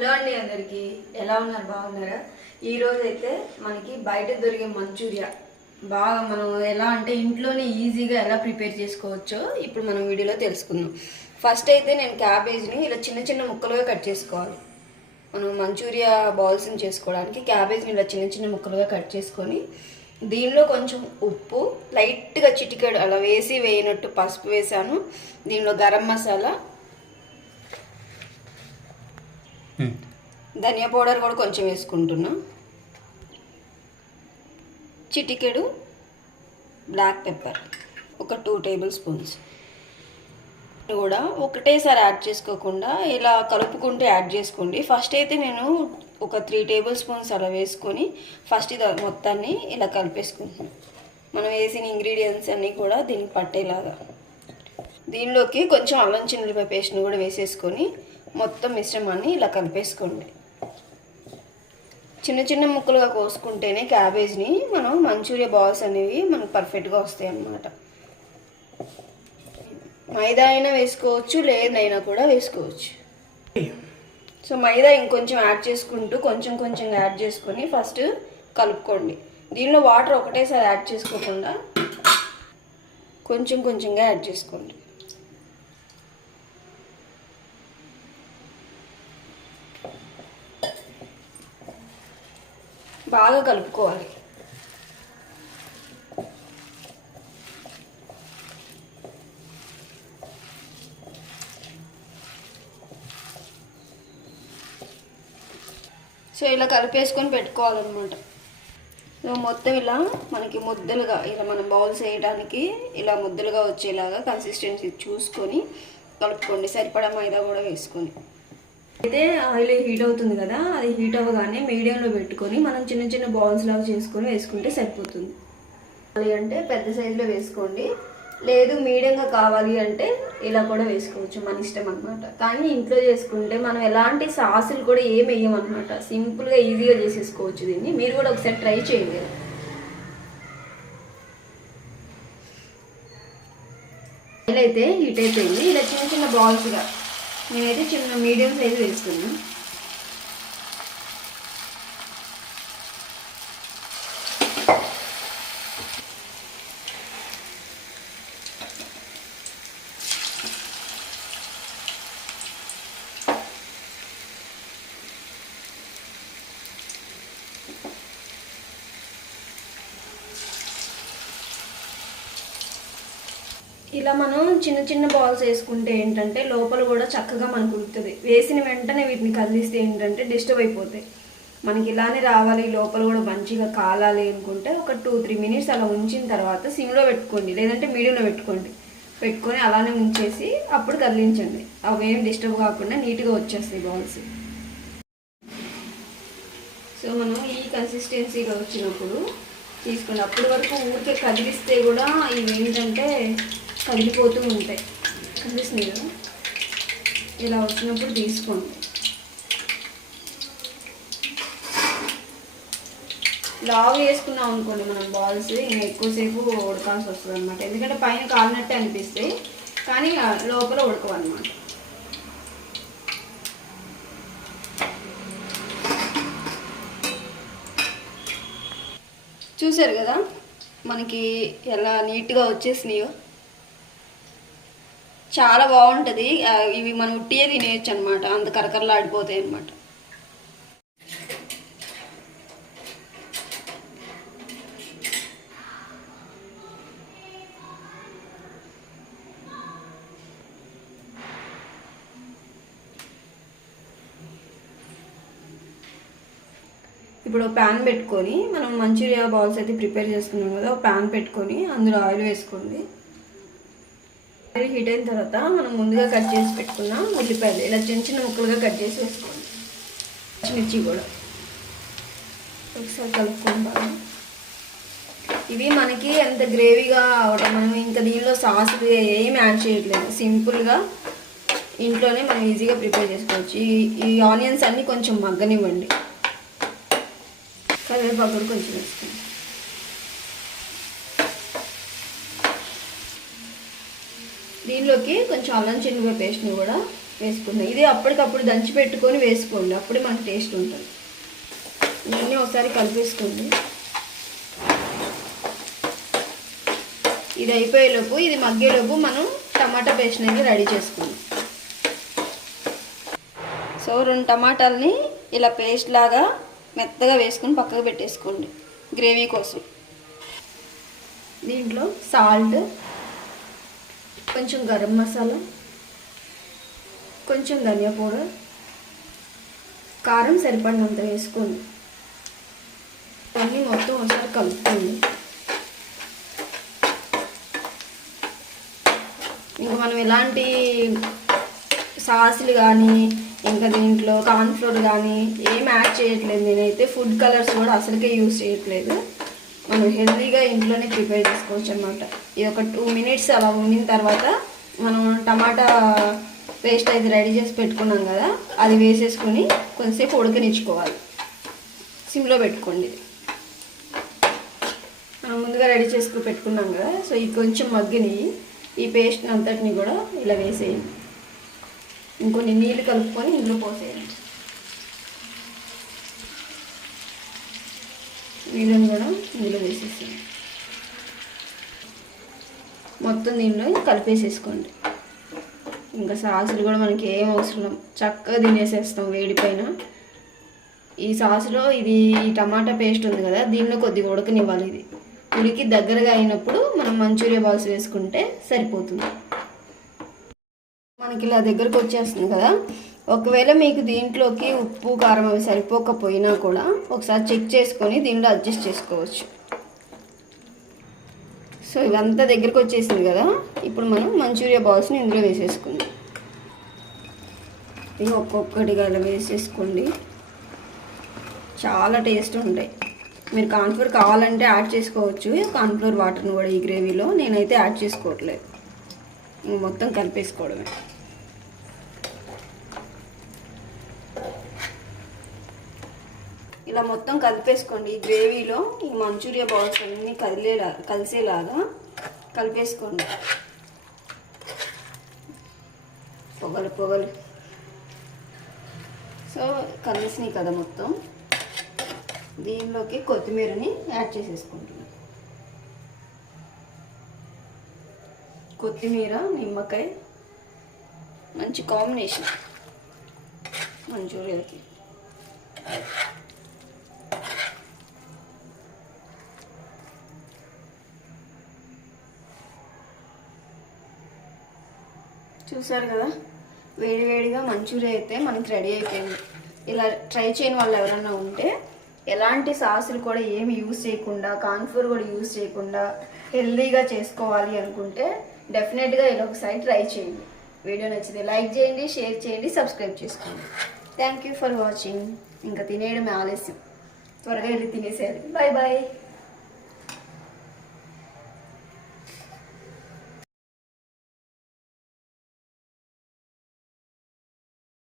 Hello అండి, అందరికీ ఎలా ఉన్నారు? బాగున్నారా? ఈరోజు అయితే మనకి బయట దొరికే మంచూరియా బాగా మనం ఎలా అంటే ఇంట్లోనే ఈజీగా ఎలా ప్రిపేర్ చేసుకోవచ్చో ఇప్పుడు మనం వీడియోలో తెలుసుకుందాం. ఫస్ట్ అయితే నేను క్యాబేజ్ని ఇలా చిన్న చిన్న ముక్కలుగా కట్ చేసుకోవాలి. మనం మంచూరియా బాల్స్ని చేసుకోవడానికి క్యాబేజ్ని ఇలా చిన్న చిన్న ముక్కలుగా కట్ చేసుకొని దీనిలో కొంచెం ఉప్పు, లైట్గా చిటికెడు అలా వేయనట్టు పసుపు వేసాను. దీనిలో గరం మసాలా, ధనియా పౌడర్ కూడా కొంచెం వేసుకుంటున్నా, చిటికెడు బ్లాక్ పెప్పర్, ఒక 2 టేబుల్ స్పూన్స్ కూడా ఒకటేసారి యాడ్ చేసుకోకుండా ఇలా కలుపుకుంటూ యాడ్ చేసుకోండి. ఫస్ట్ అయితే నేను ఒక 3 టేబుల్ స్పూన్స్ అలా వేసుకొని ఫస్ట్ ఇది మొత్తాన్ని ఇలా కలిపేసుకుంటున్నాను. మనం వేసిన ఇంగ్రీడియంట్స్ అన్నీ కూడా దీనికి పట్టేలాగా. దీనిలోకి కొంచెం అల్లం చిన్నులపాయ పేస్ట్ని కూడా వేసేసుకొని మొత్తం మిశ్రమాన్ని ఇలా కలిపేసుకోండి. చిన్న చిన్న ముక్కలుగా కోసుకుంటేనే క్యాబేజ్ని మనం మంచూరియా బాల్స్ అనేవి మనకు పర్ఫెక్ట్గా వస్తాయి అన్నమాట. మైదా అయినా వేసుకోవచ్చు, లేదైనా కూడా వేసుకోవచ్చు. సో మైదా ఇంకొంచెం యాడ్ చేసుకుంటూ కొంచెం కొంచెం యాడ్ చేసుకొని ఫస్ట్ కలుపుకోండి. దీనిలో వాటర్ ఒకటేసారి యాడ్ చేసుకోకుండా కొంచెం కొంచెంగా యాడ్ చేసుకోండి. బాగా కలుపుకోవాలి. సో ఇలా కలిపేసుకొని పెట్టుకోవాలన్నమాట. సో మొత్తం ఇలా మనకి ముద్దలుగా ఇలా మనం బౌల్స్ వేయడానికి ఇలా ముద్దలుగా వచ్చేలాగా కన్సిస్టెన్సీ చూసుకొని కలుపుకోండి. సరిపడా మైదా కూడా వేసుకొని అయితే ఆయిల్ హీట్ అవుతుంది కదా, అది హీట్ అవ్వగానే మీడియంలో పెట్టుకొని మనం చిన్న చిన్న బాల్స్ లాగా చేసుకొని వేసుకుంటే సరిపోతుంది. అంటే పెద్ద సైజులో వేసుకోండి, లేదు మీడియంగా కావాలి అంటే ఇలా కూడా వేసుకోవచ్చు, మన ఇష్టం అనమాట. కానీ ఇంట్లో చేసుకుంటే మనం ఎలాంటి సాసులు కూడా ఏం వేయమన్నమాట. సింపుల్గా ఈజీగా చేసేసుకోవచ్చు దీన్ని. మీరు కూడా ఒకసారి ట్రై చేయండి. ఆయిల్ అయితే హీట్ అయిపోయింది. ఇలా చిన్న చిన్న బాల్స్గా నేనైతే చిన్న మీడియం సైజు వేసుకున్నాను. ఇలా మనం చిన్న చిన్న బాల్స్ వేసుకుంటే ఏంటంటే లోపల కూడా చక్కగా మనకు ఉడుకుతుంది. వేసిన వెంటనే వీటిని కదిలిస్తే ఏంటంటే డిస్టర్బ్ అయిపోతాయి. మనకి ఇలానే రావాలి, లోపల కూడా మంచిగా కాలాలి అనుకుంటే ఒక 2-3 మినిట్స్ అలా ఉంచిన తర్వాత సిమ్లో పెట్టుకోండి, లేదంటే మీడియంలో పెట్టుకొని అలానే ఉంచేసి అప్పుడు కదిలించండి. అవేం డిస్టర్బ్ కాకుండా నీట్గా వచ్చేస్తాయి బాల్స్. సో మనం ఈ కన్సిస్టెన్సీలో వచ్చినప్పుడు తీసుకోండి. అప్పటి వరకు ఊరికే కదిలిస్తే కూడా ఇవి ఏంటంటే కదిలిపోతూ ఉంటాయి. కనిపిస్తుంది కదా, ఇలా వచ్చినప్పుడు తీసుకోండి. లావు వేసుకున్నాం అనుకోండి మనం బాల్స్, ఇంకా ఎక్కువసేపు ఉడకాల్సి వస్తుంది అనమాట. ఎందుకంటే పైన కాలినట్టే అనిపిస్తాయి కానీ లోపల ఉడకవన్నమాట. చూసారు కదా మనకి ఎలా నీట్గా వచ్చేసినాయో. చాలా బాగుంటుంది. ఇవి మనం ఉట్టియే తినేయచ్చు అనమాట, అంత కరకరలాడిపోతాయి అనమాట. ఇప్పుడు ప్యాన్ పెట్టుకొని మనం మంచూరియా బాల్స్ అయితే ప్రిపేర్ చేసుకున్నాం కదా, ప్యాన్ పెట్టుకొని అందులో ఆయిల్ వేసుకోండి. ఆయిల్ హీట్ అయిన తర్వాత మనం ముందుగా కట్ చేసి పెట్టుకున్న ఉల్లిపాయలు ఇలా చిన్న చిన్న ముక్కలుగా కట్ చేసి వేసుకోండి. పచ్చిమిర్చి కూడా ఒకసారి కలుపుకుంటాము. ఇవి మనకి ఎంత గ్రేవీగా అవడం, మనం ఇంకా దీనిలో సాస్ ఏం యాడ్ చేయట్లేదు, సింపుల్గా ఇంట్లోనే మనం ఈజీగా ప్రిపేర్ చేసుకోవచ్చు. ఈ ఆనియన్స్ అన్నీ కొంచెం మగ్గనివ్వండి. కరివేపాకు కూడా కొంచెం వేసుకోండి. దీనిలోకి కొంచెం అల్లం చిన్నులపాయ పేస్ట్ని కూడా వేసుకున్నాం. ఇది అప్పటికప్పుడు దంచి పెట్టుకొని వేసుకోండి, అప్పుడే మనకు టేస్ట్ ఉంటుంది. ఇవన్నీ ఒకసారి కలిపేసుకోండి. ఇది అయిపోయేలోపు, ఇది మగ్గేలోపు మనం టమాటా పేస్ట్ అనేది రెడీ చేసుకుందాం. సో 2 టమాటాలని ఇలా పేస్ట్ లాగా మెత్తగా వేసుకొని పక్కకు పెట్టేసుకోండి గ్రేవీ కోసం. దీంట్లో సాల్ట్, కొంచెం గరం మసాలా, కొంచెం ధనియా పౌడర్, కారం సరిపడినంత వేసుకోండి. అన్నీ మొత్తం ఒకసారి కలుపుకోండి. ఇంకా మనం ఎలాంటి సాసులు కానీ ఇంకా దీంట్లో కార్న్ఫ్లోర్ కానీ ఏం యాడ్ చేయట్లేదు. నేనైతే ఫుడ్ కలర్స్ కూడా అసలుకే యూజ్ చేయట్లేదు. మనం హెల్తీగా ఇంట్లోనే ప్రిపేర్ చేసుకోవచ్చు అన్నమాట. ఇది ఒక 2 minutes అలా ఉండిన తర్వాత మనం టమాటా పేస్ట్ అయితే రెడీ చేసి పెట్టుకున్నాం కదా, అది వేసేసుకొని కొంచెంసేపు ఉడకనిచ్చుకోవాలి. సిమ్లో పెట్టుకోండి. మనం ముందుగా రెడీ చేసుకుని పెట్టుకున్నాం కదా, సో ఈ కొంచెం మగ్గిని ఈ పేస్ట్ అంతటిని కూడా ఇలా వేసేయండి. ఇంకొన్ని నీళ్ళు కలుపుకొని ఇందులో పోసేయండి. నీళ్ళని కూడా ఇందులో వేసేసేయండి. మొత్తం దీనిలో కలిపేసేసుకోండి. ఇంకా సాసులు కూడా మనకి ఏం అవసరం, చక్కగా తినేసేస్తాం వేడి పైన. ఈ సాసులో ఇది ఈ టమాటా పేస్ట్ ఉంది కదా, దీనిలో కొద్దిగా ఉడకనివ్వాలి. ఇది ఉడికి దగ్గరగా అయినప్పుడు మనం మంచూరియా బాల్స్ వేసుకుంటే సరిపోతుంది. మనకి ఇలా దగ్గరకు వచ్చేస్తుంది కదా, ఒకవేళ మీకు దీంట్లోకి ఉప్పు కారం అవి సరిపోకపోయినా కూడా ఒకసారి చెక్ చేసుకొని దీంట్లో అడ్జస్ట్ చేసుకోవచ్చు. సో ఇవంతా దగ్గరకు వచ్చేసింది కదా, ఇప్పుడు మనం మంచూరియా బాల్స్ని ఇందులో వేసేసుకుందాం. ఇవి ఒక్కొక్కటిగా ఇలా వేసేసుకోండి. చాలా టేస్ట్ ఉంటాయి. మీరు కార్న్ఫ్లోర్ కావాలంటే యాడ్ చేసుకోవచ్చు, కార్న్ఫ్లోర్ వాటర్ని కూడా ఈ గ్రేవీలో. నేనైతే యాడ్ చేసుకోవట్లేదు, మొత్తం కలిపేసుకోవడమే. ఇలా మొత్తం కలిపేసుకోండి. ఈ గ్రేవీలో ఈ మంచూరియా బాల్స్ అన్నీ కలిసేలాగా కలిపేసుకోండి. పొగలు సో కలిసినాయి కదా మొత్తం. దీనిలోకి కొత్తిమీరని యాడ్ చేసేసుకుంటున్నాం. కొత్తిమీర, నిమ్మకాయ మంచి కాంబినేషన్ మంచూరియాకి. చూసారు కదా, వేడివేడిగా మంచూరియా అయితే మనకి రెడీ అయిపోయింది. ఇలా ట్రై చేయని వాళ్ళు ఎవరన్నా ఉంటే, ఎలాంటి సాసులు కూడా ఏమి యూజ్ చేయకుండా, కార్న్ఫ్లోర్ కూడా యూజ్ చేయకుండా హెల్తీగా చేసుకోవాలి అనుకుంటే డెఫినెట్గా ఇలా ఒకసారి ట్రై చేయండి. వీడియో నచ్చితే లైక్ చేయండి, షేర్ చేయండి, సబ్స్క్రైబ్ చేసుకోండి. Thank you for watching. ఇంకా తినేయడమే ఆలస్యం, త్వరగా వెళ్ళి తినేసేయాలి. Bye bye.